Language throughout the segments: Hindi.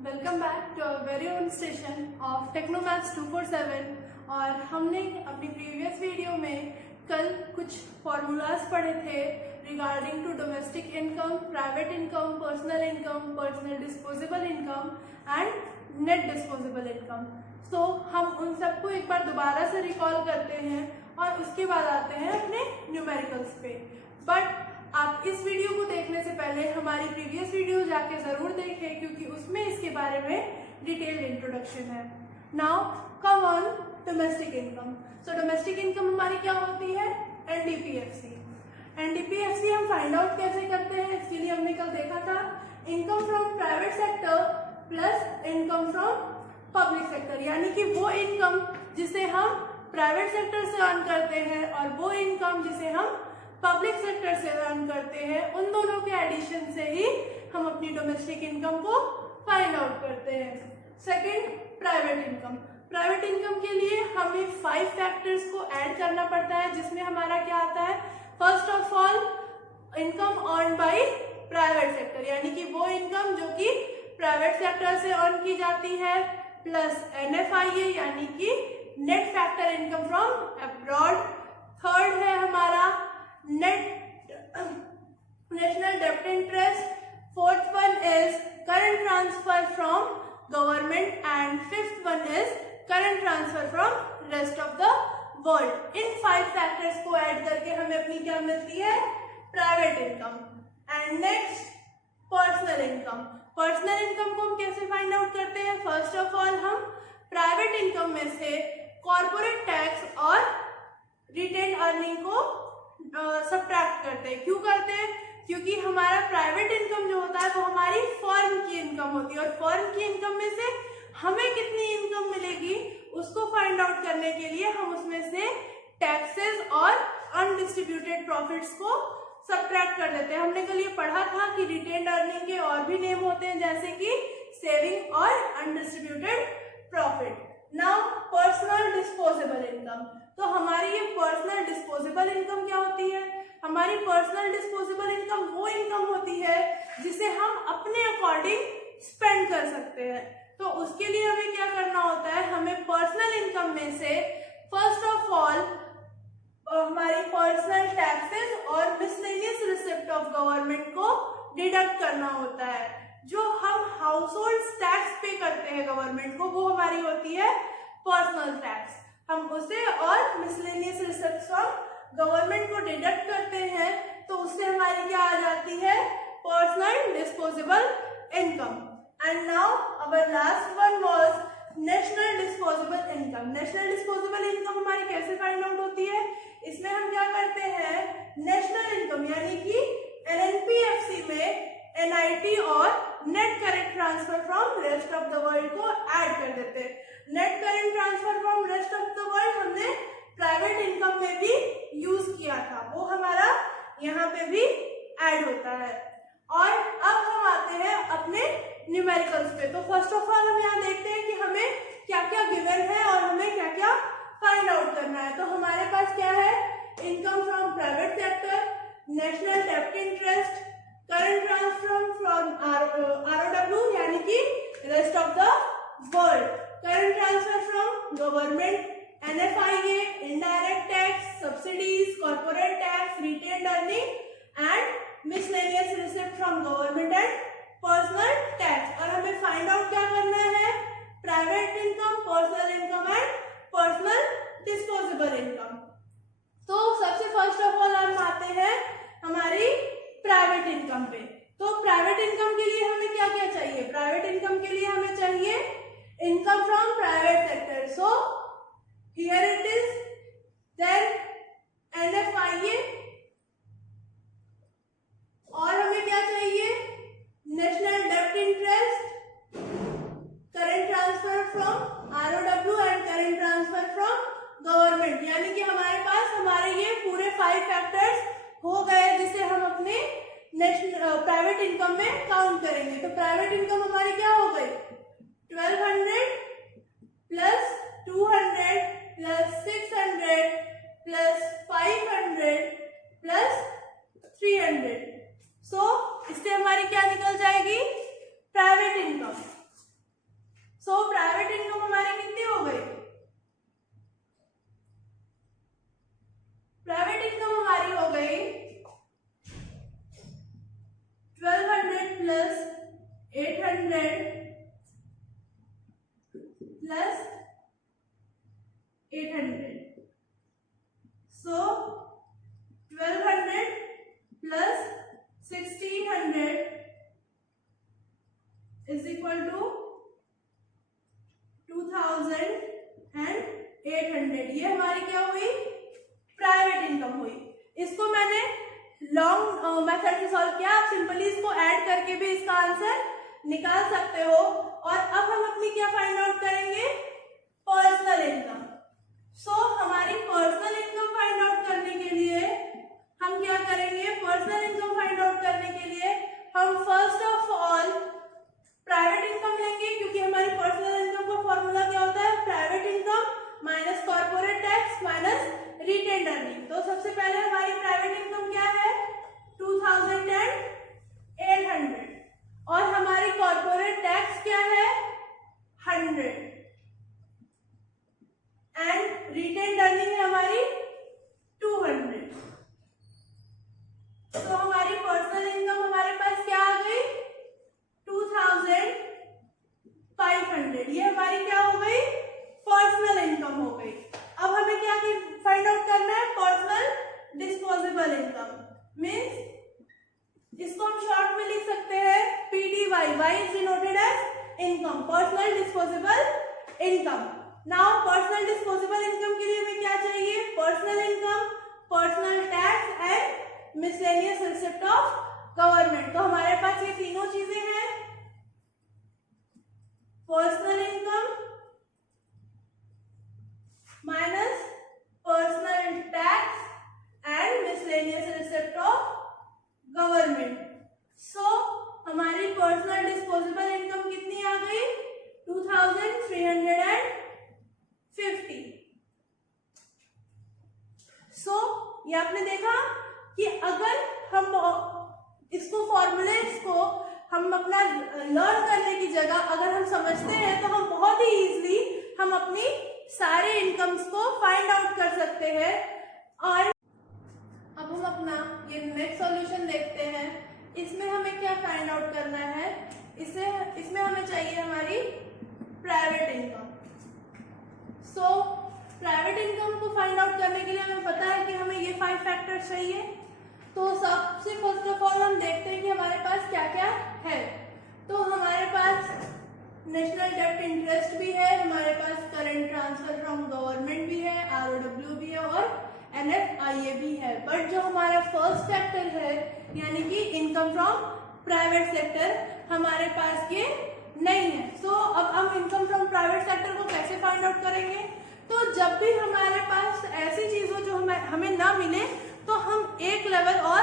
Welcome back to our very own station of Technomaths 247। और हमने अपनी प्रीवियस वीडियो में कल कुछ फॉर्मूलाज पढ़े थे regarding to domestic income, private income, personal disposable income and net disposable income. So हम उन सबको एक बार दोबारा से रिकॉल करते हैं और उसके बाद आते हैं अपने न्यूमेरिकल्स पे। बट आप इस वीडियो को देखने से पहले हमारी प्रीवियस वीडियो जाके जरूर देखें, क्योंकि उसमें इसके बारे में डिटेल्ड इंट्रोडक्शन है। Now come on domestic income. So domestic income हमारी क्या होती है? एनडीपीएफसी। एनडीपीएफसी हम फाइंड आउट कैसे करते हैं, इसके लिए हमने कल देखा था income from private sector plus income from public sector, यानी कि वो इनकम जिसे हम प्राइवेट सेक्टर से अर्न करते हैं और वो इनकम जिसे हम पब्लिक सेक्टर से अर्न करते हैं, उन दोनों के एडिशन से ही हम अपनी डोमेस्टिक इनकम को फाइंड आउट करते हैं। Second, private income. Private income के लिए हमें 5 फैक्टर्स को ऐड करना पड़ता है, जिसमें हमारा क्या आता है? First of all income earn by private sector, यानी कि वो इनकम जो कि प्राइवेट सेक्टर से अर्न की जाती है, प्लस एनएफआईए यानी कि net factor income from abroad. Third है हमारा नेशनल डेब्ट interest. Fourth one is current transfer from government and fifth one is current transfer from rest of the world. In 5 factors को ऐड करके हमें अपनी क्या मिलती है? Private income. And next, personal income. Personal income को हम कैसे फाइंड आउट करते हैं? फर्स्ट ऑफ ऑल हम प्राइवेट इनकम में से कॉर्पोरेट टैक्स और रिटेन अर्निंग को सब्ट्रैक्ट करते हैं। क्यों करते हैं? क्योंकि हमारा प्राइवेट इनकम जो होता है वो हमारी फर्म की इनकम होती है, और फर्म की इनकम में से हमें कितनी इनकम मिलेगी उसको फाइंड आउट करने के लिए हम उसमें से टैक्सेस और अनडिस्ट्रीब्यूटेड प्रॉफिट्स को सब्ट्रैक्ट कर देते हैं। हमने कल ये पढ़ा था कि रिटेन अर्निंग के और भी नेम होते हैं, जैसे कि सेविंग और undistributed profit. Now personal disposable income. तो हमारी ये पर्सनल डिस्पोजेबल इनकम क्या होती है? हमारी पर्सनल डिस्पोजेबल इनकम वो इनकम होती है जिसे हम अपने अकॉर्डिंग स्पेंड कर सकते हैं। तो उसके लिए हमें क्या करना होता है? हमें पर्सनल इनकम में से फर्स्ट ऑफ ऑल हमारी पर्सनल टैक्सेस और मिसलेनियस रिसिप्ट ऑफ गवर्नमेंट को डिडक्ट करना होता है। जो हम हाउस होल्ड टैक्स पे करते हैं गवर्नमेंट को, वो हमारी होती है पर्सनल टैक्स। हम उसे और मिसलेनियस रिसिप्ट फ्रॉम गवर्नमेंट को डिडक्ट करते हैं, तो उससे हमारी क्या आ जाती है? Personal disposable income. And now our last one was national disposable income. National disposable income हमारी कैसे फाइंड आउट होती है? इसमें हम क्या करते हैं? नेशनल इनकम यानी कि एनएनपीएफसी में एनआईटी और net current transfer from rest of the world को ऐड कर देते हैं। Net current transfer from rest of the world हमने प्राइवेट इनकम में भी यूज किया था, वो हमारा यहाँ पे भी ऐड होता है। और अब हम आते हैं अपने न्यूमेरिकल्स पे। तो फर्स्ट ऑफ ऑल हम यहाँ देखते हैं कि हमें क्या क्या गिवन है और हमें क्या क्या फाइंड आउट करना है। तो हमारे पास क्या है? Income from private sector, national डेब्ट interest, current transfer from ROW यानी कि rest of the world, current transfer from government, NFIA, indirect tax, subsidies, corporate tax, retain earning and miscellaneous receipt from government and personal tax. और हमें फाइंड आउट क्या करना है? Private income, personal income and personal disposable income. तो सबसे फर्स्ट ऑफ ऑल हम आते हैं हमारी प्राइवेट इनकम पे। तो प्राइवेट इनकम के लिए हमें क्या क्या चाहिए? प्राइवेट इनकम के लिए हमें चाहिए income from private sector. So here it is, then NFIA, और हमें क्या चाहिए? नेशनल डेब्ट interest, current transfer from ROW and current transfer from government. यानी कि हमारे पास हमारे ये पूरे 5 फैक्टर्स हो गए जिसे हम अपने प्राइवेट इनकम में काउंट करेंगे। तो प्राइवेट इनकम हमारी क्या हो गई? 1200 प्लस 200 प्लस 600 प्लस 500 प्लस 300। सो इससे हमारी क्या निकल जाएगी? Private income. So private income हमारी कितनी हो गई? प्राइवेट इनकम हमारी हो गई 1200 plus 800 plus 800. So 1200 plus 1600 is equal to 2800. ये हमारी क्या हुई? प्राइवेट इनकम हुई. इसको मैंने लॉन्ग मेथड से सॉल्व किया. आप सिंपली इसको ऐड करके भी इसका आंसर निकाल सकते हो. और अब हम अपनी क्या फाइंड आउट करेंगे? Personal income. सो हमारी पर्सनल इनकम फाइंड आउट करने के लिए हम क्या करेंगे? पर्सनल इनकम फाइंड आउट करने के लिए हम first of all private income लेंगे, क्योंकि हमारी पर्सनल इनकम का फॉर्मूला क्या होता है? Private income minus corporate tax minus retained earning. तो सबसे पहले हमारी प्राइवेट इनकम क्या है? 2800. और हमारी कॉर्पोरेट टैक्स क्या है? 100. एंड रिटेन्ड अर्निंग है हमारी 200. तो हमारी पर्सनल इनकम हमारे पास क्या आ गई? 2500. ये हमारी क्या हो गई? पर्सनल इनकम हो गई. अब हमें क्या फाइंड आउट करना है? Personal disposable income. मीन्स इसको हम शॉर्ट में लिख सकते हैं PDY. Y is denoted as income, personal disposable income. Now personal disposable income के लिए हमें क्या चाहिए? Personal income, personal tax and miscellaneous receipt of government. तो हमारे पास ये तीनों चीजें हैं. Personal income minus personal tax and miscellaneous receipt of government. So हमारी पर्सनल डिस्पोजेबल इनकम कितनी आ गई? 2350. सो ये आपने देखा कि अगर हम इसको फॉर्मूलेस को हम अपना लर्न करने की जगह अगर हम समझते हैं तो हम बहुत ही इजीली हम अपनी सारे इनकम्स को फाइंड आउट कर सकते हैं. और अब हम अपना ये नेक्स्ट सॉल्यूशन देखते हैं. इसमें हमें क्या फाइंड आउट करना है? इसमें हमें चाहिए हमारी private income. So private income को फाइंड आउट करने के लिए हमें पता है कि हमें ये 5 फैक्टर्स चाहिए. तो सबसे फर्स्ट ऑफ ऑल हम देखते हैं कि हमारे पास क्या क्या है. तो हमारे पास नेशनल डेब्ट इंटरेस्ट भी है, हमारे पास करंट ट्रांसफर फ्रॉम गवर्नमेंट भी है, ROW भी है और NFIA भी है. बट जो हमारा फर्स्ट फैक्टर है यानी कि इनकम फ्रॉम प्राइवेट सेक्टर हमारे पास ये नहीं है. सो अब हम इनकम फ्रॉम प्राइवेट सेक्टर को कैसे फाइंड आउट करेंगे? तो जब भी हमारे पास ऐसी चीज हो जो हमें ना मिले तो हम एक लेवल और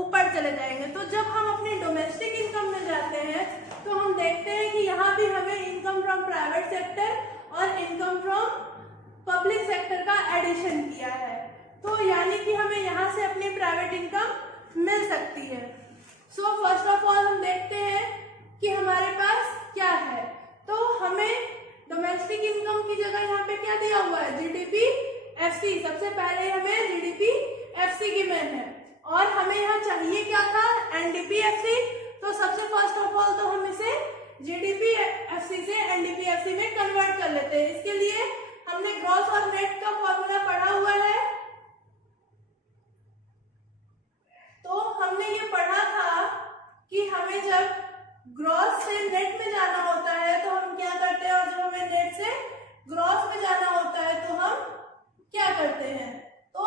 ऊपर चले जाएंगे. तो जब हम अपनी डोमेस्टिक इनकम में जाते हैं तो हम देखते हैं कि यहाँ भी हमें इनकम फ्रॉम प्राइवेट सेक्टर और इनकम फ्रॉम पब्लिक सेक्टर का एडिशन किया है. तो यानी कि हमें यहाँ से अपनी प्राइवेट इनकम मिल सकती है. सो फर्स्ट ऑफ ऑल हम देखते हैं कि हमारे पास क्या है. तो हमें डोमेस्टिक इनकम की जगह यहाँ पे क्या दिया हुआ है? GDP FC. सबसे पहले हमें GDP FC गिवन है और हमें यहाँ चाहिए क्या था? NDP FC. तो सबसे फर्स्ट ऑफ ऑल तो हम इसे GDP FC से NDP FC में कन्वर्ट कर लेते हैं. इसके लिए हमने ग्रॉस और नेट का फॉर्मूला पढ़ा हुआ है. तो हमने ये पढ़ा था कि हमें जब ग्रॉस से नेट में जाना होता है तो हम क्या करते हैं, और जब हमें नेट से ग्रॉस में जाना होता है तो हम क्या करते हैं. तो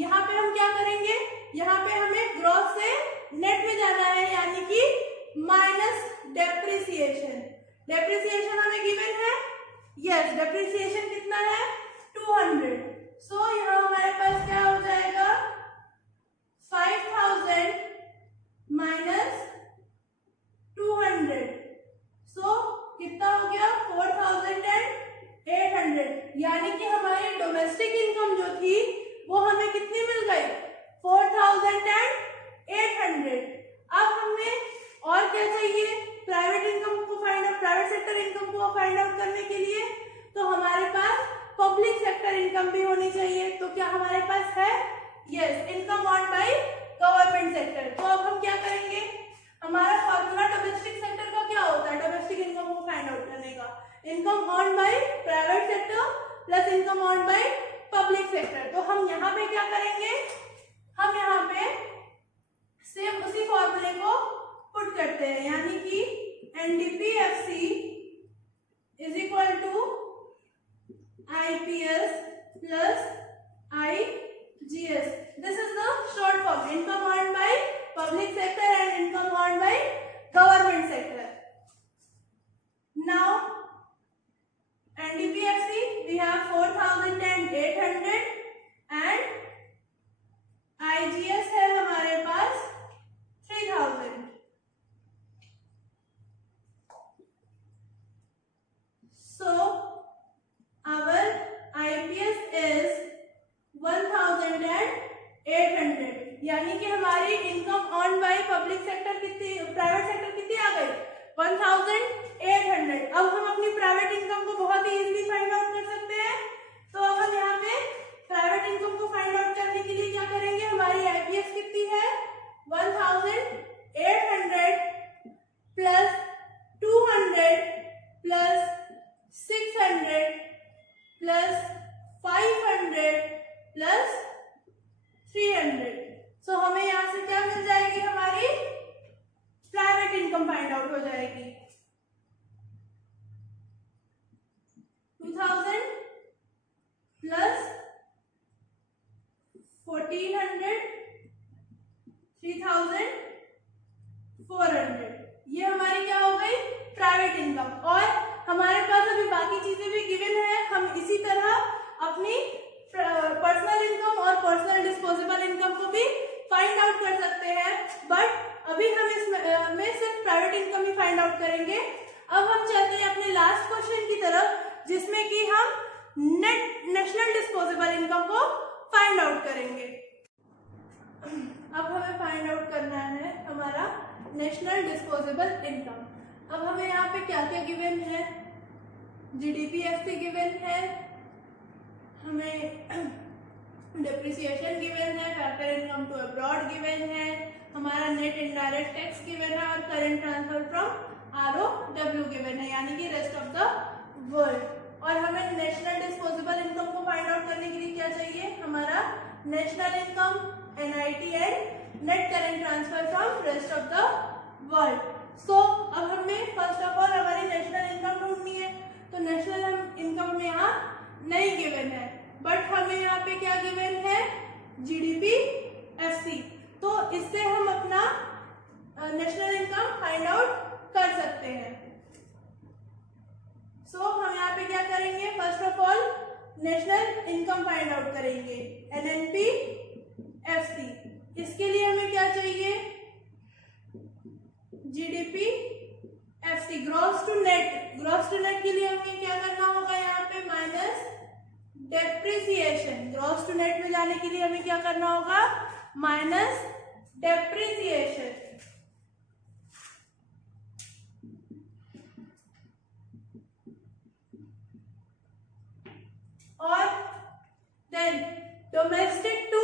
यहाँ पे हम क्या करेंगे? यहाँ पे हमें ग्रॉस से नेट में जाना है यानी कि माइनस डेप्रिसिएशन. डेप्रिसिएशन हमें गिवन है. यस, डेप्रिसिएशन कितना है? 200. सो यहाँ हमारे पास क्या हो जाएगा? 5000 माइनस 200. सो कितना हो गया? 4800. यानी कि हमारी डोमेस्टिक इनकम जो थी वो हमें कितनी मिल गई? 4800. अब हमें और क्या चाहिए? प्राइवेट इनकम को find out, private sector sector income को फाइंड आउट करने के लिए, तो हमारे पास पब्लिक सेक्टर इनकम भी होनी चाहिए। तो क्या हमारे पास है? Yes, income earn by government sector. तो अब हम क्या करेंगे, हमारा फॉर्मूला डोमेस्टिक सेक्टर का क्या होता है डोमेस्टिक इनकम को फाइंड आउट करने का? Income earn by private sector plus income earn by public sector. तो हम यहाँ पे क्या करेंगे, हम यहाँ पे सेम उसी फॉर्मूले को पुट करते हैं, यानी कि NDPFC is equal to IPS plus IGS. This is the short form. Income earned by public sector and income earned by government sector. Now, NDPFC we have 4,800 and IGS है हमारे पास 3,000. So our IPS is 1,800, यानी कि हमारी income earn by public sector कितनी, प्राइवेट सेक्टर कितनी आ गई? 1,800। अब हम अपनी प्राइवेट इनकम को बहुत ही इजीली फाइंड आउट कर सकते हैं। तो अब हम यहाँ पे प्राइवेट इनकम को फाइंड आउट करने के लिए क्या करेंगे, हमारी IPS कितनी है? 1,800 प्लस 200 प्लस 600 प्लस 500 प्लस 300। सो हमें यहां से क्या मिल जाएगी, हमारी प्राइवेट इनकम फाइंड आउट हो जाएगी। 2000 प्लस 1400 3400, ये हमारी क्या हो गई? Private income. और हमारे पास अभी बाकी चीजें भी गिवन है, हम इसी तरह अपनी पर्सनल इनकम और पर्सनल डिस्पोजेबल इनकम को भी फाइंड आउट कर सकते हैं, बट अभी हम इसमें सिर्फ प्राइवेट इनकम ही फाइंड आउट करेंगे। अब हम चलते हैं अपने लास्ट क्वेश्चन की तरफ, जिसमें कि हम नेट नेशनल डिस्पोजेबल इनकम को फाइंड आउट करेंगे। अब हमें फाइंड आउट करना है हमारा नेशनल डिस्पोजेबल इनकम। अब हमें यहाँ पे क्या क्या गिवन है? GDPFC गिवन है, हमें डेप्रिसिएशन गिवन है, factor income to abroad given है, हमारा नेट इनडायरेक्ट टैक्स गिवन है और current transfer from ROW given है, यानी कि रेस्ट ऑफ द वर्ल्ड। और हमें नेशनल डिस्पोजेबल इनकम को फाइंड आउट करने के लिए क्या चाहिए? हमारा national income, NIT and net current transfer from rest of the world. So अब हमें फर्स्ट ऑफ ऑल हमारी नेशनल इनकम ढूंढनी है। तो नेशनल इनकम में यहाँ नहीं गिवन है, बट हमें यहाँ पे क्या गिवन है? GDPFC। तो इससे हम अपना नेशनल इनकम फाइंड आउट कर सकते हैं। सो हम यहाँ पे क्या करेंगे, first of all national income find out करेंगे, NNPFC। इसके लिए हमें क्या चाहिए? GDPFC gross to net. Gross to net के लिए हमें क्या करना होगा, यहाँ पे minus depreciation. Gross to net में जाने के लिए हमें क्या करना होगा? Minus depreciation. और then domestic to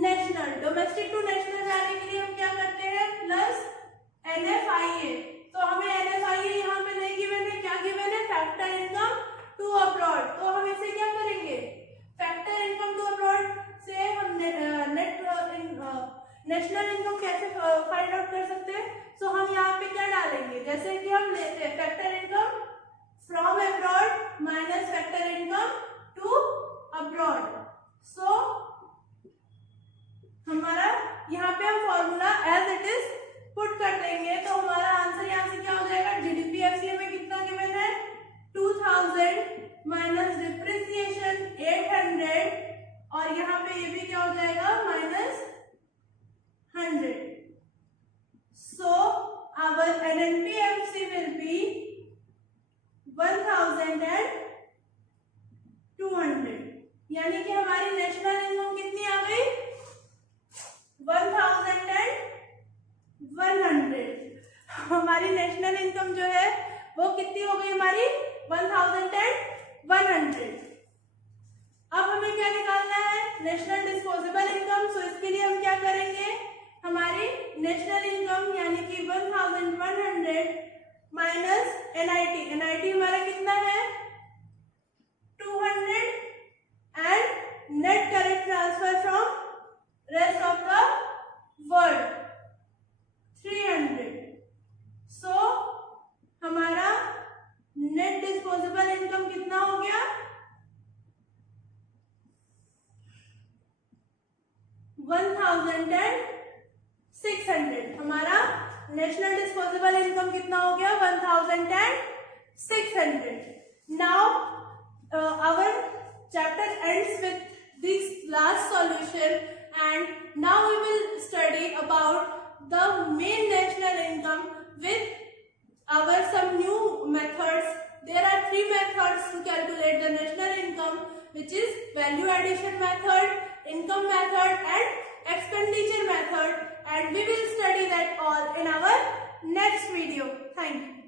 national. Domestic to national जाने के लिए हम क्या करते हैं? Plus NFIA। तो हमें NFIA यहाँ पे नहीं गिवन है, क्या गिवन है? Factor income to abroad. तो हम इसे क्या करेंगे? फैक्टर इनकम टू अब्रॉड से हम नेशनल इनकम कैसे फाइंड आउट कर सकते हैं? सो हम यहाँ पे क्या डालेंगे, जैसे कि हम लेते हैं factor income from abroad minus factor income to abroad. So हमारा यहाँ पे हम formula as it is put कर देंगे, तो हमारा आंसर वो कितनी हो गई हमारी 1100। अब हमें क्या निकालना है, नेशनल डिस्पोजेबल इनकम। सो इसके लिए हम क्या करेंगे, हमारी नेशनल इनकम यानी कि 1100 माइनस एनआईटी। एनआईटी हमारा कितना है 200 and net current transfer from rest of the world 300। सो हमारा नेट डिस्पोजेबल इनकम कितना हो गया 1600। हमारा नेशनल डिस्पोजेबल इनकम कितना हो गया 1600। Now our chapter ends with this last solution, and now we will study about the main national income with our some new methods. There are 3 methods to calculate the national income, which is value addition method, income method and expenditure method, and we will study that all in our next video. Thank you.